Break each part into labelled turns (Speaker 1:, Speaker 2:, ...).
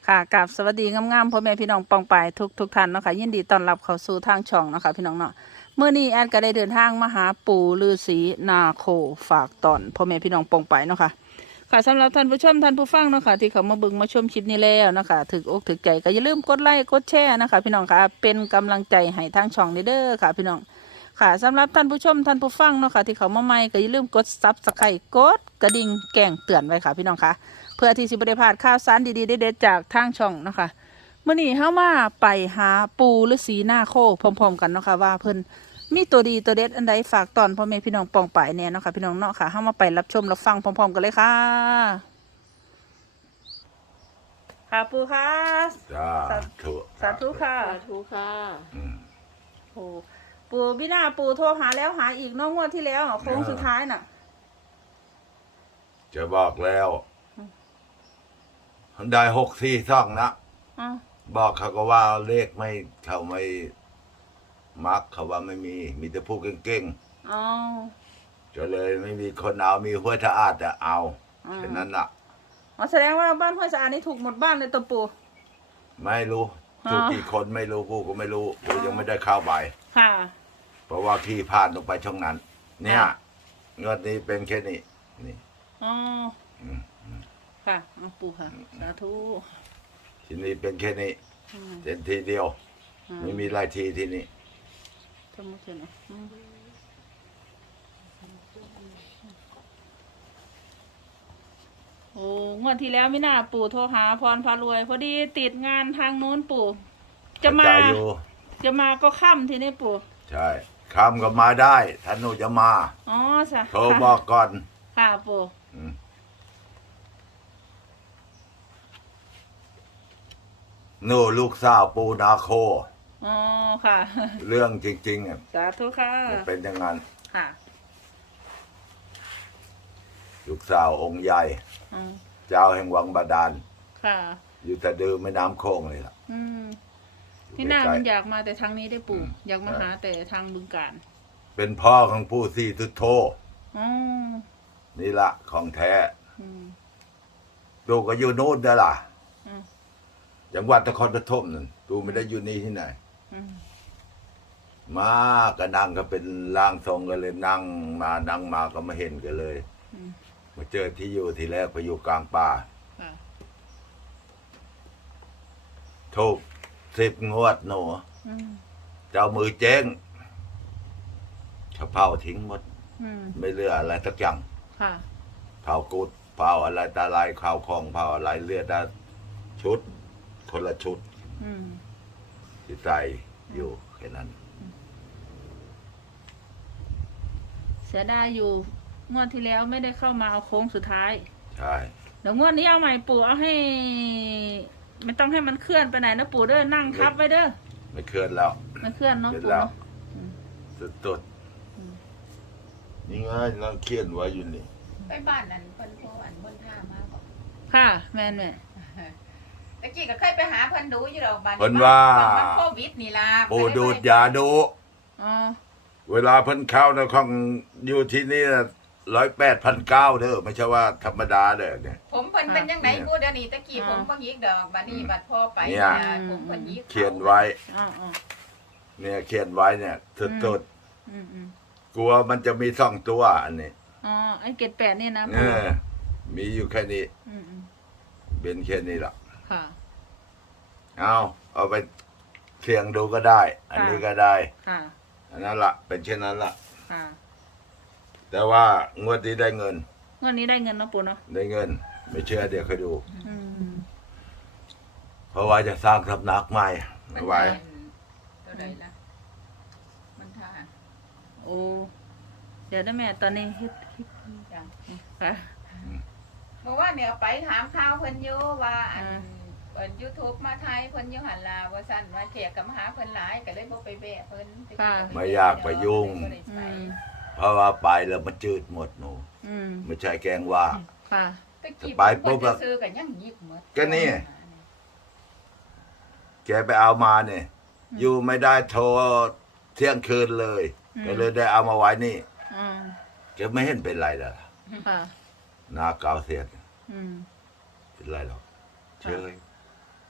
Speaker 1: ค่ะกับสวัสดีงามๆพ่อแม่พี่น้องปองปายทุกท่านเนาะค่ะยินดีต้อนรับเข้าสู่ทางช่องเนาะค่ะพี่น้องเนาะเมื่อนี้แอดก็ได้เดินทางมาหาปู่ฤาษีนาโคฝากตอนพ่อแม่พี่น้องปองปายเนาะค่ะค่ะสำหรับท่านผู้ชมท่านผู้ฟังเนาะค่ะที่เขามาเบิ่งมาชมคลิปนี้แล้วเนาะค่ะถึกอกถึกใจก็อย่าลืมกดไลค์กดแชร์นะคะพี่น้องค่ะเป็นกำลังใจให้ทางช่องนี้เด้อค่ะพี่น้องค่ะสำหรับท่านผู้ชมท่านผู้ฟังเนาะค่ะที่เขามาใหม่ก็อย่าลืมกดซับสไครต์กดกระดิ่งแจ้งเตือนไว้ค่ะพี่น้องค่ะเพื่อที่สิบได้พลาดข่าวสารดีๆเด็ดๆจากทางช่องเนาะค่ะเมื่อนี้เฮามาไปหาปู่ฤาษีนาโคพร้อมๆกันเนาะค่ะว่าเพิ่นมีตัวดีตัวเด็ดอันใดฝากตอนพ่อแม่พี่น้องปองป่ายเนี่ยเนาะค่ะพี่น้องเนาะค่ะเฮามาไปรับชมรับฟังพร้อมๆกันเลยค่ะค่ะปู่ค่ะ
Speaker 2: จ้าธุ
Speaker 1: สาธุค่ะ
Speaker 3: สาธุค่ะ
Speaker 1: โอ้ปู่พี่นาปู่โทรหาแล้วหาอีกเน้องงวดที่แล้วโค้งสุดท้ายน่ะ
Speaker 2: จะบอกแล้วได้642นะ
Speaker 1: อ๋อ
Speaker 2: บอกเขาก็ว่าเลขไม่เขาไม่มักเขาว่าไม่มีแต่ผู้เก่ง
Speaker 1: อ๋อ
Speaker 2: ๆจะเลยไม่มีคนเอามีหัวทะอาดจะเอาแค่นั้นน่ะ
Speaker 1: อ๋อแสดงว่าบ้านห้วยสะอาดนี่ถูกหมดบ้านเลยตัวปู่
Speaker 2: ไม่รู้
Speaker 1: อ๋อ
Speaker 2: ทุกกี่คนไม่รู้กูก็ไม่รู้กูยังไม่ได้เข้าไป
Speaker 1: ค่ะ
Speaker 2: เพราะว่าพี่ผ่านลงไปช่องนั้น เนี่ยเงินนี้เป็นแค่นี้นี่
Speaker 1: อ๋อ
Speaker 2: อืม
Speaker 1: ค่ะอ๋อปู่ค่ะสาธุ
Speaker 2: ทีนี้เป็นแค่นี้
Speaker 1: อืม
Speaker 2: เป็นทีเดียว ไม่มีหลายทีที่นี่
Speaker 1: สมมุติเนาะอืมโอ้งวดที่แล้วไม่น่าปู่โทรหาพรพารวย พอดีติดงานทางโน้นปู่ จะมา
Speaker 2: กระจยอยู่
Speaker 1: จะมาก็ค่ำทีนี้ปู่
Speaker 2: ใช่คำก็มาได้ท่านหนูจะมา
Speaker 1: อ๋อสะ
Speaker 2: โทรบอกก่อน
Speaker 1: ค่ะปู่
Speaker 2: อืมหนูลูกสาวปูนาโค
Speaker 1: อ๋อค่ะ
Speaker 2: เรื่องจริงๆอ่ะ
Speaker 1: สาธุค่ะ
Speaker 2: มันเป็นอย่างนั้น
Speaker 1: ค่ะ
Speaker 2: ลูกสาวองค์ใหญ่
Speaker 1: อืม
Speaker 2: เจ้าแห่งวังบาดาล
Speaker 1: ค่ะ
Speaker 2: อยู่แต่ดือแม่น้ำโค้งเลยล่ะ
Speaker 1: อืมที่หน้า
Speaker 2: ใกล้ๆ
Speaker 1: มันอยากมาแต่ทางนี้ได้ปู่
Speaker 2: อืม
Speaker 1: อยากมาหาแต่ทางบึงกาฬ
Speaker 2: เป็นพ่อของผู้ที่ทุตโท
Speaker 1: อ๋อ
Speaker 2: นี่ละของแท้
Speaker 1: อืม
Speaker 2: ดูก็อยู่โน่นเด้อล่ะ
Speaker 1: อืม
Speaker 2: จังหวัดนครปฐมนั่นดูไม่ได้อยู่นี่ที่ไหน
Speaker 1: อืม
Speaker 2: มาก็นั่งก็เป็นร่างทรงกันเลยนั่งมาก็มาเห็นกันเลย
Speaker 1: อืม
Speaker 2: มาเจอที่อยู่ที่แรกไปอยู่กลางป่า
Speaker 1: ค่ะ
Speaker 2: ถูก10 งวดหนู
Speaker 1: อืม
Speaker 2: เจ้ามือเจ๊งเขาเผาทิ้งหมด
Speaker 1: อืม
Speaker 2: ไม่เหลืออะไรสักอย่าง
Speaker 1: ค่ะ
Speaker 2: เผากุดเผาอะไรตาลายข้าวของเผาอะไรเหลือแต่ชุด คนละชุด
Speaker 1: อืม
Speaker 2: ที่ใส่อยู่แค่นั้น
Speaker 1: เสียดายอยู่งวดที่แล้วไม่ได้เข้ามาเอาโค้งสุดท้าย
Speaker 2: ใช่
Speaker 1: เดี๋ยวงวดนี้เอาใหม่ปู่เอาให้ ไม่ต้องให้มันเคลื่อนไปไหนนะปู่เด้อนั่งทับไว้เด้อ
Speaker 2: ไม่เคลื่อนแล้ว
Speaker 1: มันเคลื่อนเนาะ
Speaker 2: เป็น
Speaker 1: ปู่
Speaker 2: แล้ว
Speaker 1: เนาะ อืม
Speaker 2: สุด
Speaker 1: อืม
Speaker 2: ๆนี่ไงเราเขียนไว้อยู่นี่
Speaker 3: ไปบ้านนั้นเพิ่นโทรอันเพิ่นท่ามาบอก
Speaker 1: ค่ะ แม่นแม่
Speaker 3: ตะกี้ก็เคยไปหาเพิ่นดูอยู่ดอกบ้าน
Speaker 2: เพิ่นว่า
Speaker 3: มันโควิดนี่ล่ะ
Speaker 2: ปูดูดยาดู
Speaker 1: อ๋อ
Speaker 2: เวลาเพิ่นเข้าในของอยู่ที่นี่108,900เด้อไม่ใช่ว่าธรรมดาเด้อเนี่ย
Speaker 3: ผมเพิ่นเป็นจังได
Speaker 2: เนี่ย
Speaker 3: พูดเดี๋ยวนี้ตะกี้ผมบ่ยิกดอกบัดนี้บัดพอไป
Speaker 2: เนี่ย
Speaker 3: ผมเพิ่นยิก
Speaker 2: เขียนไว้
Speaker 1: อ๋ออ๋อ
Speaker 2: เนี่ยเขียนไว้เนี่ยสุด
Speaker 1: อืมอืม
Speaker 2: ๆกลัวมันจะมี2 ตัวอันนี้
Speaker 1: อ๋อไอ้เกตแปดนี่นะ
Speaker 2: เอ
Speaker 1: ปู่
Speaker 2: อมีอยู่แค่นี้
Speaker 1: อืมอืม
Speaker 2: เป็นแค่นี้ล่ะ
Speaker 1: ค่ะ
Speaker 2: เอาไปเสี่ยงดูก็ได้ อันนี้ก็ได้
Speaker 1: ค่ะ
Speaker 2: อันนั้นละเป็นเช่นนั้นละ
Speaker 1: ค่ะ
Speaker 2: แต่ว่างวดนี้ได้เงิน
Speaker 1: งวดนี้ได้เงินเนาะปู่เนาะ
Speaker 2: ได้เงิน ไม่เชื่อเดี๋ยวค่อยดู
Speaker 1: อืม
Speaker 2: เพราะว่าจะสร้างสำนักใหม่
Speaker 3: มั
Speaker 2: ไม่
Speaker 3: น
Speaker 2: ไหว
Speaker 3: เท่าใดล่ะมันท่า
Speaker 1: โอ้เดี๋ยวได้แม่ตอนนี้ฮิต
Speaker 3: จัง
Speaker 1: ค่ะ
Speaker 3: เมื่อวานเนี่ยไปถามข่าวเพิ่นอยู่ว่าอัน
Speaker 1: อ่า
Speaker 3: เปิด YouTube มาไทยเพิ่นอยู่หั่นล่ะว่าซั่นว่าเถียกับมาหาเพิ่นหลายก็เลยบ่ไปแวะเพิ่น
Speaker 2: ไม่อยากไปยุ่ง
Speaker 3: บ่ได้
Speaker 1: อื
Speaker 3: ไป
Speaker 1: ม
Speaker 2: เพราะว่าไปแล้วมันจืดหมดหนู
Speaker 1: อืม
Speaker 2: ไม่ใช่แกงว่า
Speaker 1: ค่ะ
Speaker 3: ตะกี้
Speaker 2: ไปปุ๊บ
Speaker 3: เพิ่นจะซื้อกันยังยิกหมด
Speaker 2: ก็นี่ แกไปเอามาเนี่ย อยู่ไม่ได้โทรเที่ยงคืนเลย ก็เลยได้เอามาไว้นี่
Speaker 1: อืม
Speaker 2: แกไม่เห็นเป็นไรเลย
Speaker 1: ค่ะ
Speaker 2: หน้าเกาเสียด
Speaker 1: อืม
Speaker 2: เป็นไรหรอกเชย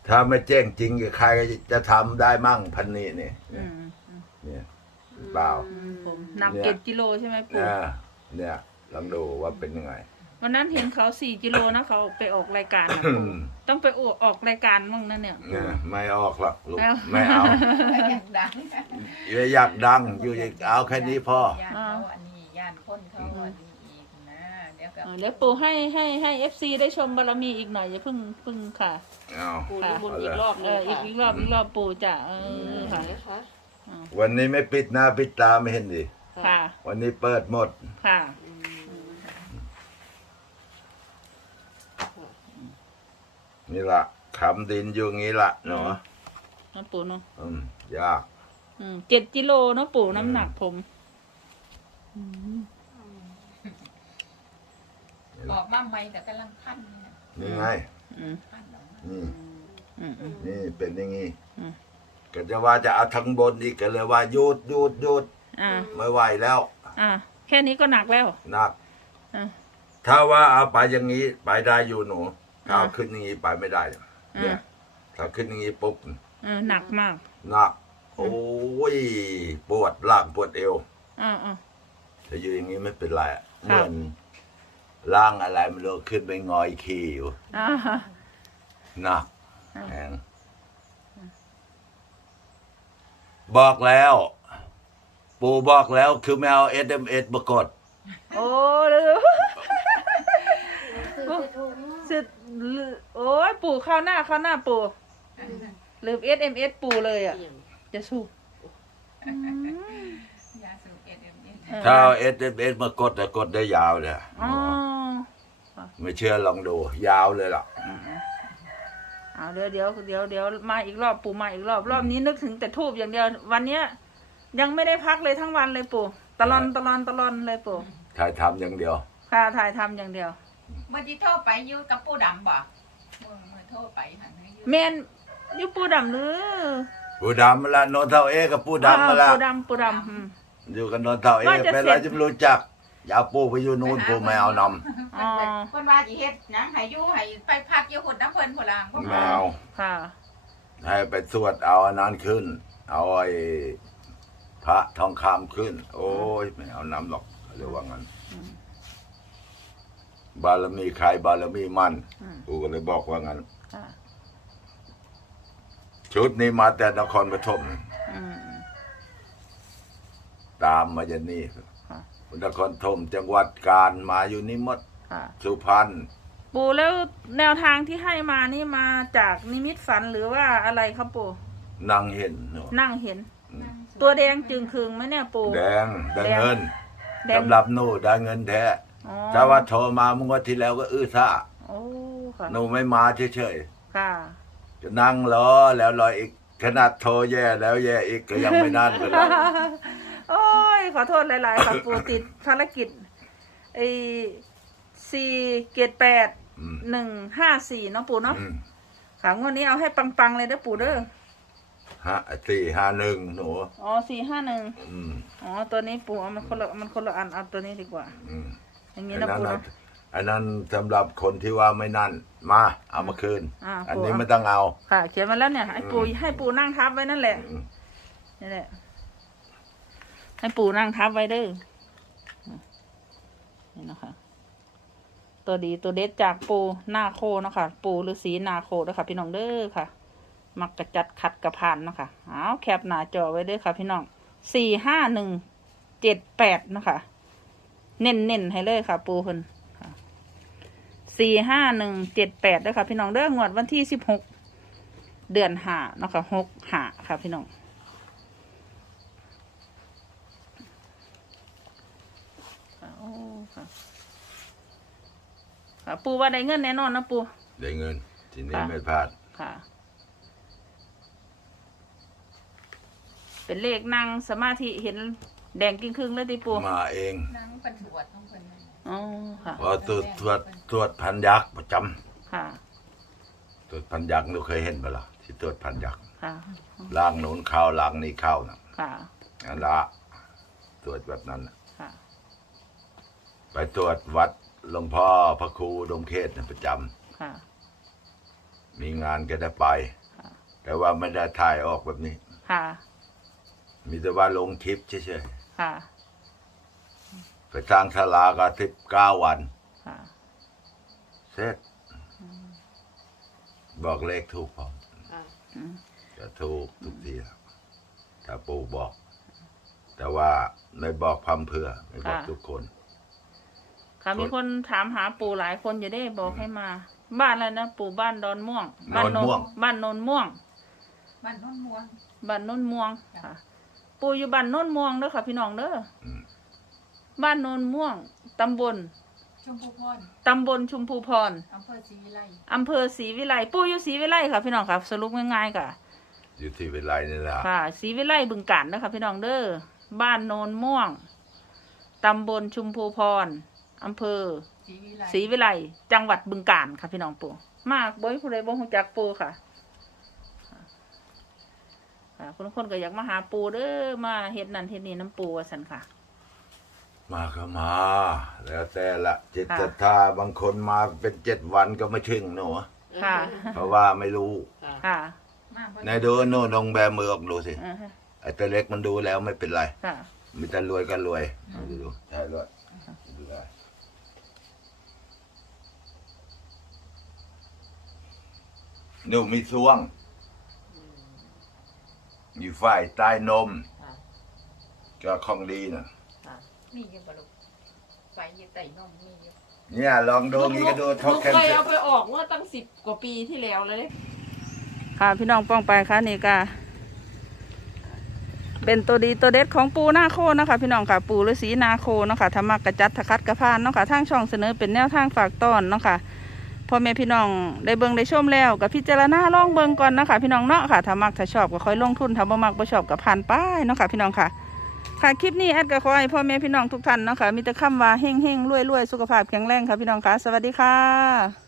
Speaker 2: ถ้าไม่แจ้งจริงใครจะทำได้มั่งพันนี้เนี่ย
Speaker 1: อืม
Speaker 2: เนี่ยเปล่า
Speaker 1: ผมหนัก7 กิโลใช่ไหมปู่
Speaker 2: เนี่ยลองดูว่าเป็นยังไง
Speaker 1: วันนั้นเห็นเขา4 กิโลนะเขาไปออกรายการนะปู่ต้องไปออกรายการมั่งนะเนี่ย
Speaker 2: ไม่ออกหรอกลูก
Speaker 1: ไม่
Speaker 2: ไม่
Speaker 1: เอา
Speaker 2: เอา
Speaker 3: อยากดัง
Speaker 2: อยากดังอยู่เอาแค่นี้พอย่
Speaker 3: านเขาอันนี้ย่านคนเขาอันนี้อีกนะเดี๋ยวก็
Speaker 1: เดี๋ยวปู่ให้FC ได้ชมบารมีอีกหน่อยอย่าเพิ่งค่ะ
Speaker 2: เอา
Speaker 4: ปูนิมนต์อีกรอบหนึง
Speaker 1: อีกรอบปู่จ้ะค่ะ
Speaker 4: นะคะ
Speaker 2: วันนี้ไม่ปิดหน้าปิดตาไม่เห็นดิ
Speaker 1: ค่ะ
Speaker 2: วันนี้เปิดหมด
Speaker 1: ค่ะ
Speaker 2: นี่ละคำดินอยู่งี้ละเนาะ
Speaker 1: น้ำปู่เนาะ
Speaker 2: ยาก
Speaker 1: 7 กิโลเนาะปู่น้ำหนักผม
Speaker 3: ออกมาใหม่แต่กำลังพันเนี่ย
Speaker 2: นี่ไง
Speaker 3: พันออกมา
Speaker 2: นี่
Speaker 1: อืม
Speaker 2: เป็นอย่างงี้
Speaker 1: อืม
Speaker 2: ก็จะว่าจะเอาทั้งบนอีกก็เลยว่าหยุด
Speaker 1: อ่า
Speaker 2: ไม่ไหวแล้ว
Speaker 1: แค่นี้ก็หนักแล้ว
Speaker 2: หนัก
Speaker 1: อ่า
Speaker 2: ถ้าว่าเอาไปอย่างนี้ไปได้อยู่หนูถ้าเอา
Speaker 1: อ่า
Speaker 2: ขึ้นอย่างนี้ไปไม่ได้เนี่ยถ้าขึ้นอย่างนี้ปุ๊บ
Speaker 1: หนักมาก
Speaker 2: หนัก โอ้ยปวดล่างปวดเอว
Speaker 1: อ่า
Speaker 2: ถ้าอยู่อย่างนี้ไม่เป็นไรอะ
Speaker 1: ครั
Speaker 2: เห
Speaker 1: บ
Speaker 2: มือนล่างอะไรมันเลยขึ้นไปงอยขี้อยู่
Speaker 1: อ่า
Speaker 2: หนัก
Speaker 1: อ่า
Speaker 2: แหงบอกแล้ว ปู่บอกแล้วคือไม่เอา SMS มากด
Speaker 1: โอ้ลืมสุดโอ้ยปู่เข้าหน้าปู่ลืม SMS ปู่เลยอ่ะ จะสู้
Speaker 3: ยาสูบเอ็ดเอ็มเอ็ด
Speaker 2: ถ้าเอา SMS มากดจะกดได้ยาวเลย
Speaker 1: อ๋อ
Speaker 2: ไม่เชื่อลองดู ยาวเลยล่ะ
Speaker 1: เอาเดี๋ยวมาอีกรอบปู่มาอีกรอบนี้นึกถึงแต่ทูบอย่างเดียว วันเนี้ยยังไม่ได้พักเลยทั้งวันเลยปู่ตลอนเลยปู่
Speaker 2: ถ่ายทำอย่างเดียว
Speaker 1: ค่ะถ่ายทำอย่างเดียว
Speaker 3: เมื่อที่โทรไปอยู่กับผู้ดำบ่เมื่อโทรไปหันให้อยู่
Speaker 1: แมนอยูปูดำหรือ
Speaker 2: ปูดำมาละโนนเท่าเอกับปูดำมาละ
Speaker 1: ปูดำ
Speaker 2: อยู่กันโนนเท่าเอ
Speaker 1: ว่าจะ
Speaker 2: เป็น
Speaker 1: เสร็
Speaker 2: ไร
Speaker 1: จ
Speaker 2: จะไม่รู้จักอย่าเอาปูไปอยู่นู่นปูไม่เอาน
Speaker 1: อ๋อ
Speaker 3: เพิ่นว่าสิเฮ็ดหยังให้อยู่ให้ไปพักอยู่หุ่นน้ำเพิ่นพุ่นล่ะ
Speaker 2: ำไม่เอา
Speaker 1: ค่ะ
Speaker 2: ให้ไปสวดเอาอันนั้นขึ้น เอาไอ้พระทองคำขึ้น โอ้ยไม่เอาน้ำหรอกเรียกว่างั้นบารมีใครบารมีมันกูก็เลยบอกว่างั้น
Speaker 1: ค่ะ
Speaker 2: ชุดนี้มาแต่นครปฐม
Speaker 1: อืม
Speaker 2: ตามมาจากนี่
Speaker 1: ค่ะ
Speaker 2: นครปฐมจังหวัดการมาอยู่นี่หมด
Speaker 1: ค่ะ
Speaker 2: สุพรรณ
Speaker 1: ปู่แล้วแนวทางที่ให้มานี่มาจากนิมิตฝันหรือว่าอะไรครับปู่
Speaker 2: นั่งเห็นเนอะ
Speaker 1: นั่งเห็น ตัวแดงจึงคืงไหมเนี่ยปู่
Speaker 2: แดงได้เงิน
Speaker 1: แดง
Speaker 2: สำหรับหนูได้เงินแท้
Speaker 1: อ๋อ
Speaker 2: ถ้าว่าโทรมาเมื่อวันที่แล้วก็ซ่า
Speaker 1: โอ้ค่ะ
Speaker 2: หนูไม่มาเฉย
Speaker 1: ค่ะ
Speaker 2: ๆจะนั่งรอแล้วรออีกขนาดโทรแย่แล้วแย่อีกก็ยังไม่นั่นเลย
Speaker 1: โอ้ยขอโทษหลาย ๆ ค่ะ ปู่ติดภารกิจไอ้4-8-1-5-4เนาะปู่เนาะ
Speaker 2: อืม
Speaker 1: ค่ะงวดนี้เอาให้ปัง ๆ เลยเด้อปู่เด้อ
Speaker 2: 451หนู
Speaker 1: อ๋อ4-5-1
Speaker 2: อืม
Speaker 1: อ๋อตัวนี้ปู่เอามันคนละอันเอาตัวนี้ดีกว่า
Speaker 2: อืม
Speaker 1: อย่างนี้
Speaker 2: อัน
Speaker 1: นะ
Speaker 2: นั้น
Speaker 1: ปู่
Speaker 2: น่ะ
Speaker 1: เนาะ
Speaker 2: อันนั้นสำหรับคนที่ว่าไม่นั่นมาเอามาคืน อันนี้
Speaker 1: ปู่
Speaker 2: ไม่ต้องเอา
Speaker 1: ค่ะ เขียนมาแล้วเนี่ยให้ปู่ให้ปู่นั่งทับไว้นั่นแหละ
Speaker 2: อืม
Speaker 1: นี่แหละให้ปู่นั่งทับไว้เด้อนี่นะคะตัวดีตัวเด็ดจากปู่นาโคเนาะค่ะปู่ฤาษีนาโคเด้อค่ะ พี่น้องเด้อค่ะ มักกระจัดขัดกระพานเนาะค่ะเอาแคปหน้าจอไว้เด้อค่ะ พี่น้อง4-5-1-7-8เนาะค่ะเน้นให้เลยค่ะ ปู่เพิ่นค่ะ4-5-1-7-8เด้อค่ะ พี่น้องเด้องวดวันที่16 เดือน5เนาะค่ะ6-5ค่ะ พี่น้องค่ะโอ้ค่ะค่ะ ปู่ว่าได้เงินแน่นอนนะปู่
Speaker 2: ได้เงิน ทีนี้
Speaker 1: ค่ะ
Speaker 2: ไม่พลาด
Speaker 1: ค่ะ เป็นเลขนั่งสมาธิเห็นแดงกิ้งครึ่งเลยติปู่
Speaker 2: มาเอง
Speaker 3: นั่งเพิ่นสวดของเพิ่นนั่น
Speaker 1: อ๋อค่ะ
Speaker 2: พอตรวจพันยักษ์ประจำ
Speaker 1: ค่ะ
Speaker 2: ตรวจพันยักษ์หนูเคยเห็นปะล่ะที่ตรวจพันยักษ์
Speaker 1: ค่ะ
Speaker 2: ล่างหนุนเข้าล่างนี้เข้านะ
Speaker 1: ค่ะ
Speaker 2: นั่นละตรวจแบบนั้นน่ะ
Speaker 1: ค่ะ
Speaker 2: ไปตรวจวัดหลวงพ่อพระครูดมเขตน่ะประจำ
Speaker 1: ค่ะ
Speaker 2: มีงานก็ได้ไปแต่ว่าไม่ได้ถ่ายออกแบบนี้
Speaker 1: ค่ะ
Speaker 2: มีแต่ว่าลงคลิปเฉย
Speaker 1: ค่ะ
Speaker 2: ๆไปสร้างศาลาก็19 วัน
Speaker 1: ค่ะ
Speaker 2: เสร็จบอกเลขถูกพอ
Speaker 1: อืม
Speaker 2: จะถูกทุกทีครับถ้าปู่บอก แต่ว่าไม่บอกพร่ำเพรื่อไม่บอกทุกคน
Speaker 1: ค่ะมีคนถามหาปู่หลายคนอยู่ได้บอกให้มา บ้านอะไรนะปู่บ้านดอนม่วงบ้าน
Speaker 2: โนนม่วง
Speaker 1: บ้านโนนม่วง
Speaker 3: บ้านโน้นม่วง
Speaker 1: บ้านโนนม่วง
Speaker 3: จ้ะ
Speaker 1: ค่ะ ปู่อยู่บ้านโนนม่วงเด้อค่ะพี่น้องเด้อ
Speaker 2: อืม
Speaker 1: บ้านโนนม่วงตำบล
Speaker 3: ชมพูพร
Speaker 1: ตำบลชุมพูพร
Speaker 3: อำเภอศรีวิไล
Speaker 1: อำเภอศรีวิไลปู่อยู่ศรีวิไลค่ะพี่น้องค่ะสรุปง่ายๆค่ะ
Speaker 2: อยู่ที่วิไลนี่แหละ
Speaker 1: ค่ะศรีวิไลบึงกาฬนะคะพี่น้องเด้อบ้านโนนม่วงตำบลชุมพูพรอำเภอ
Speaker 3: ศรีวิไล
Speaker 1: ศรีวิไลจังหวัดบึงกาฬค่ะพี่น้องปู่มากบ่มีผู้ใดบ่ฮู้จักปู่ค่ะค่ะคนก็อยากมาหาปู่เด้อมาเฮ็ดนั่นเฮ็ดนี่น้ำปู่ว่าซั่นค่ะ
Speaker 2: มาก็มา แล้วแต่ละจิต
Speaker 1: ค่ะ
Speaker 2: ศรัทธาบางคนมาเป็น7 วันก็ไม่ถึงหนู
Speaker 1: ค่ะ
Speaker 2: เพราะว่าไม่รู้
Speaker 1: ค่ะ
Speaker 3: มาบ่
Speaker 2: ในดูโน่นลองแบมือออกดูสิ
Speaker 1: อ่าฮะ
Speaker 2: ไอ้ตัวเล็กมันดูแล้วไม่เป็นไร
Speaker 1: ค่ะ
Speaker 2: มีแต่รวยก็รวยดูใช่รวยดูได้หนูมีซ่วง มีฝ่ายใต้นม ก็ของดีนะ
Speaker 3: มีอยู่บ่ลูกไปอยู่ใต้นมมีอยู่
Speaker 2: เนี่ยลองดูงี้ก็ดูท
Speaker 4: ลู
Speaker 2: ก
Speaker 4: ก
Speaker 2: แคน
Speaker 4: เคย
Speaker 2: เซิล
Speaker 4: เอาไปออกเมื่อตั้ง10 กว่าปีที่แล้วเลย
Speaker 1: ค่ะพี่น้องป้องไปค่ะนี่ก็เป็นตัวดีตัวเด็ดของปูนาโคนะคะพี่น้องค่ะปูฤาษีนาโคเนาะค่ะธรรมกระจัดทะคัดกระพานเนาะค่ะทางช่องเสนอเป็นแนวทางฝากต้อนเนาะค่ะพ่อแม่พี่น้องได้เบิ่งได้ชมแล้วกับพิจารณาลองเบิ่งก่อนนะคะพี่น้องเนาะค่ะถ้ามักถ้าชอบก็ค่อยลงทุนถ้าบ่มักบ่ชอบก็ผ่านไปเนาะค่ะพี่น้องค่ะค่ะคลิปนี้แอดก็ขอให้พ่อแม่พี่น้องทุกท่านเนาะค่ะมีแต่คำว่าเฮงๆรวยๆสุขภาพแข็งแรงค่ะพี่น้องค่ะสวัสดีค่ะ